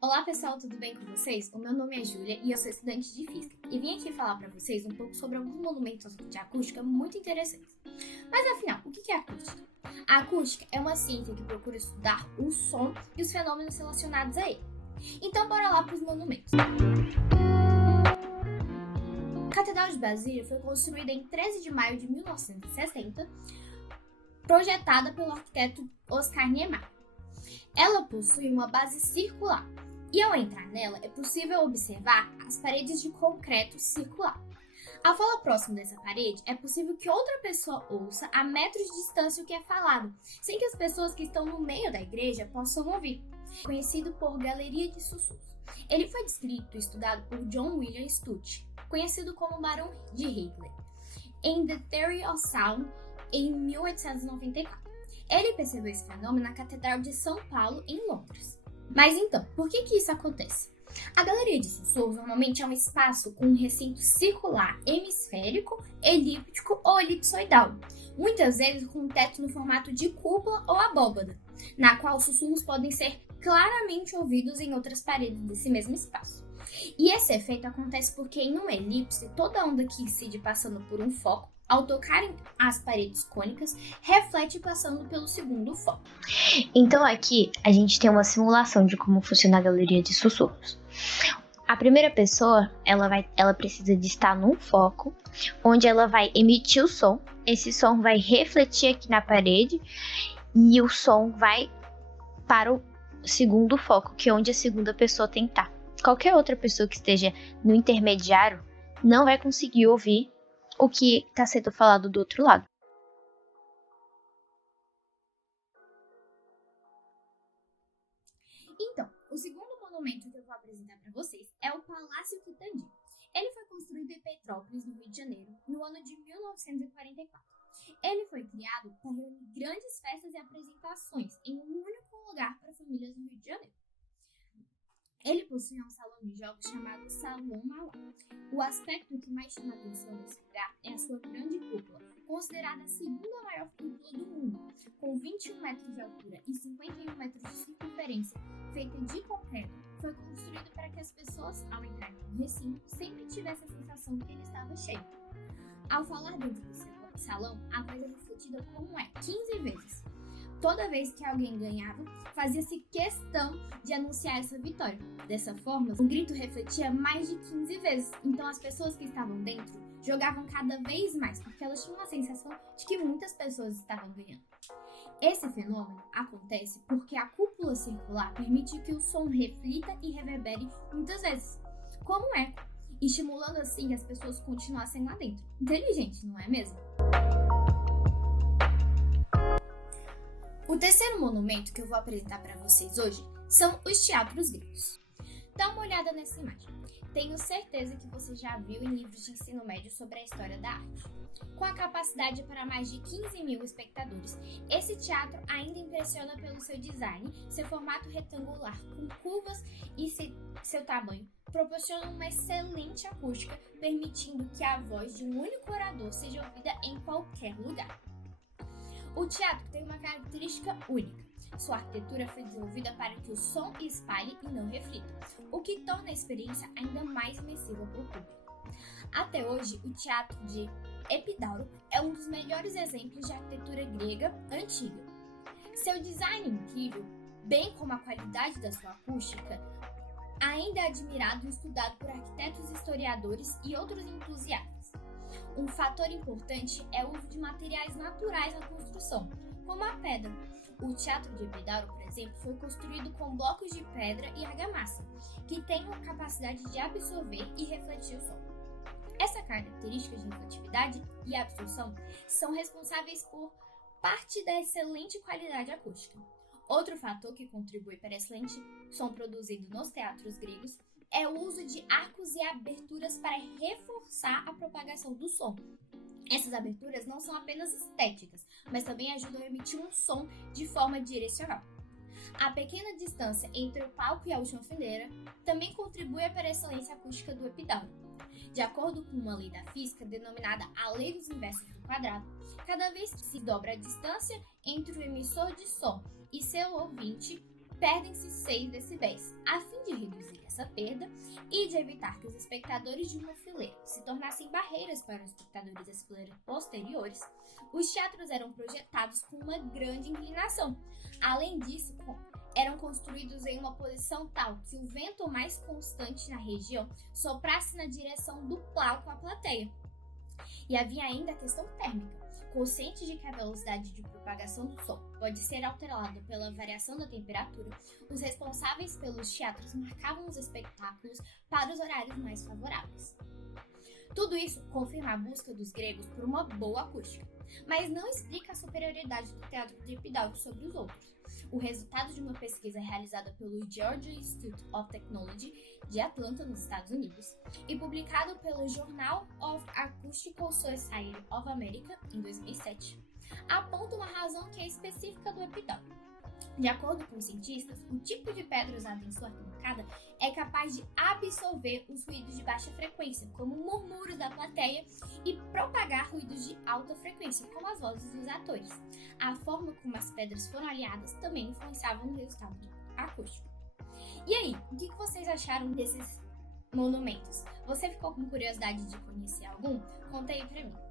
Olá pessoal, tudo bem com vocês? O meu nome é Júlia e eu sou estudante de Física e vim aqui falar para vocês um pouco sobre alguns monumentos de acústica muito interessantes. Mas afinal, o que é acústica? A acústica é uma ciência que procura estudar o som e os fenômenos relacionados a ele. Então bora lá para os monumentos. A Catedral de Brasília foi construída em 13 de maio de 1960, projetada pelo arquiteto Oscar Niemeyer. Ela possui uma base circular e ao entrar nela é possível observar as paredes de concreto circular. Ao falar próximo dessa parede, é possível que outra pessoa ouça a metros de distância o que é falado, sem que as pessoas que estão no meio da igreja possam ouvir. Conhecido por Galeria de Sussurros. Ele foi descrito e estudado por John William Stutt, conhecido como Barão de Hickler, em The Theory of Sound, em 1894. Ele percebeu esse fenômeno na Catedral de São Paulo, em Londres. Mas então, por que isso acontece? A Galeria de Sussurros normalmente é um espaço com um recinto circular, hemisférico, elíptico ou elipsoidal, muitas vezes com um teto no formato de cúpula ou abóbada, na qual os sussurros podem ser claramente ouvidos em outras paredes desse mesmo espaço. E esse efeito acontece porque em uma elipse, toda onda que incide passando por um foco, ao tocarem as paredes cônicas, reflete passando pelo segundo foco. Então aqui a gente tem uma simulação de como funciona a galeria de sussurros. A primeira pessoa, ela precisa de estar num foco, onde ela vai emitir o som. Esse som vai refletir aqui na parede e o som vai para o segundo foco, que é onde a segunda pessoa tem que estar. Qualquer outra pessoa que esteja no intermediário não vai conseguir ouvir o que está sendo falado do outro lado. Então, o segundo monumento que eu vou apresentar para vocês é o Palácio Quitandinho. Ele foi construído em Petrópolis, no Rio de Janeiro, no ano de 1944. Ele foi criado para reunir grandes festas e apresentações em um único lugar para famílias no Rio de Janeiro. Ele possui um salão de jogos chamado Salão Mauá. O aspecto que mais chama a atenção desse lugar é a sua grande cúpula, considerada a segunda maior cúpula do mundo, com 21 metros de altura e 51 metros de circunferência, feita de concreto. Foi construído para que as pessoas, ao entrar no recinto, sempre tivessem a sensação que ele estava cheio. Ao falar dentro do salão, a voz é refletida como 15 vezes. Toda vez que alguém ganhava, fazia-se questão de anunciar essa vitória. Dessa forma, o grito refletia mais de 15 vezes, então as pessoas que estavam dentro jogavam cada vez mais, porque elas tinham a sensação de que muitas pessoas estavam ganhando. Esse fenômeno acontece porque a cúpula circular permite que o som reflita e reverbere muitas vezes, como um eco, estimulando assim que as pessoas continuassem lá dentro. Inteligente, não é mesmo? O terceiro monumento que eu vou apresentar para vocês hoje são os teatros gregos. Dá uma olhada nessa imagem. Tenho certeza que você já viu em livros de ensino médio sobre a história da arte. Com a capacidade para mais de 15 mil espectadores, esse teatro ainda impressiona pelo seu design, seu formato retangular com curvas e seu tamanho proporciona uma excelente acústica, permitindo que a voz de um único orador seja ouvida em qualquer lugar. O teatro tem uma característica única. Sua arquitetura foi desenvolvida para que o som espalhe e não reflita, o que torna a experiência ainda mais imersiva para o público. Até hoje, o teatro de Epidauro é um dos melhores exemplos de arquitetura grega antiga. Seu design incrível, bem como a qualidade da sua acústica, ainda é admirado e estudado por arquitetos, historiadores e outros entusiastas. Um fator importante é o uso de materiais naturais na construção, como a pedra. O Teatro de Epidauro, por exemplo, foi construído com blocos de pedra e argamassa, que têm a capacidade de absorver e refletir o som. Essas características de refletividade e absorção são responsáveis por parte da excelente qualidade acústica. Outro fator que contribui para o excelente som produzido nos teatros gregos é o uso de arcos e aberturas para reforçar a propagação do som. Essas aberturas não são apenas estéticas, mas também ajudam a emitir um som de forma direcional. A pequena distância entre o palco e a última fileira também contribui para a excelência acústica do Epidauro. De acordo com uma lei da física denominada a lei dos inversos do quadrado, cada vez que se dobra a distância entre o emissor de som e seu ouvinte, perdem-se 6 decibéis. A fim de reduzir essa perda e de evitar que os espectadores de uma fileira se tornassem barreiras para os espectadores das fileiras posteriores, os teatros eram projetados com uma grande inclinação. Além disso, eram construídos em uma posição tal que o vento mais constante na região soprasse na direção do palco à plateia. E havia ainda a questão térmica. Consciente de que a velocidade de propagação do som pode ser alterada pela variação da temperatura, os responsáveis pelos teatros marcavam os espetáculos para os horários mais favoráveis. Tudo isso confirma a busca dos gregos por uma boa acústica, mas não explica a superioridade do teatro de Epidáuro sobre os outros. O resultado de uma pesquisa realizada pelo Georgia Institute of Technology de Atlanta, nos Estados Unidos, e publicado pelo Journal of Acoustical Society of America em 2007, aponta uma razão que é específica do Epidáuro. De acordo com os cientistas, o tipo de pedra usada em sua arquibancada é capaz de absorver os ruídos de baixa frequência, como murmúrios da plateia, e propagar ruídos de alta frequência, como as vozes dos atores. A forma como as pedras foram aliadas também influenciava no resultado acústico. E aí, o que vocês acharam desses monumentos? Você ficou com curiosidade de conhecer algum? Conta aí pra mim.